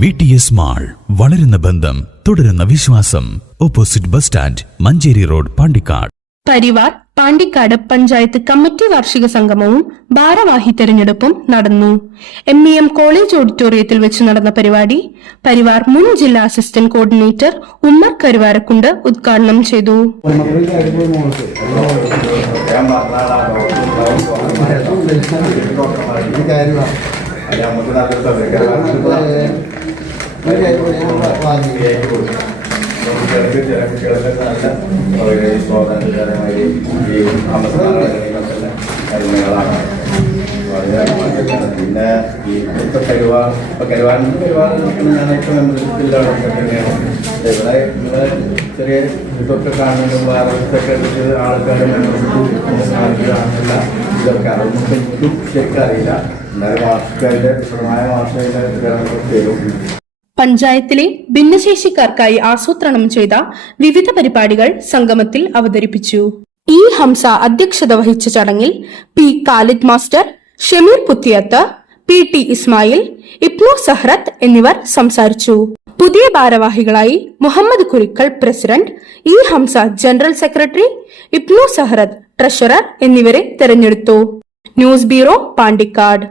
VTS mall, വളരുന്ന ബന്ധം, തുടരുന്ന വിശ്വാസം. Opposite bus stand, Manjeri road, Pandikkad. Parivar Pandikkad panchayat committee വാർഷിക സംഗമവും ഭാരവാഹി തെരഞ്ഞെടുപ്പും നടന്നു. MEM കോളേജ് ഓഡിറ്റോറിയത്തിൽ വെച്ച് നടന്ന പരിപാടി പരിവാർ മുൻ ജില്ലാ അസിസ്റ്റന്റ് കോർഡിനേറ്റർ ഉമ്മർ കരുവാരക്കുണ്ട് ഉദ്ഘാടനം ചെയ്തു. പിന്നെ ഇപ്പൊ കരുവാറിന്റെ ഞാൻ ഏറ്റവും മെമ്പർഷിപ്പിലാണ്. ഇവിടെ ചെറിയ ഇതൊക്കെ കാണുന്നത് വേറെ ആൾക്കാരും മെമ്പർഷിപ്പ് ഇതൊക്കെ അതൊന്നും എനിക്കും ശരിക്കും അറിയില്ല. എന്നാലും വാർഷികരുടെ വിശദമായ വാർഷിക പഞ്ചായത്തിലെ ഭിന്നശേഷിക്കാർക്കായി ആസൂത്രണം ചെയ്ത വിവിധ പരിപാടികൾ സംഗമത്തിൽ അവതരിപ്പിച്ചു. E. ഹംസ അധ്യക്ഷത വഹിച്ച ചടങ്ങിൽ P. Khalid master, Shameer Puthiyath, PT. Ismail, Ibnu Sahrath എന്നിവർ സംസാരിച്ചു. പുതിയ ഭാരവാഹികളായി Muhammad Kurikkal president, E. Hamsa general secretary, Ibnu Sahrath treasurer എന്നിവരെ തെരഞ്ഞെടുത്തു. News bureau, Pandikkad.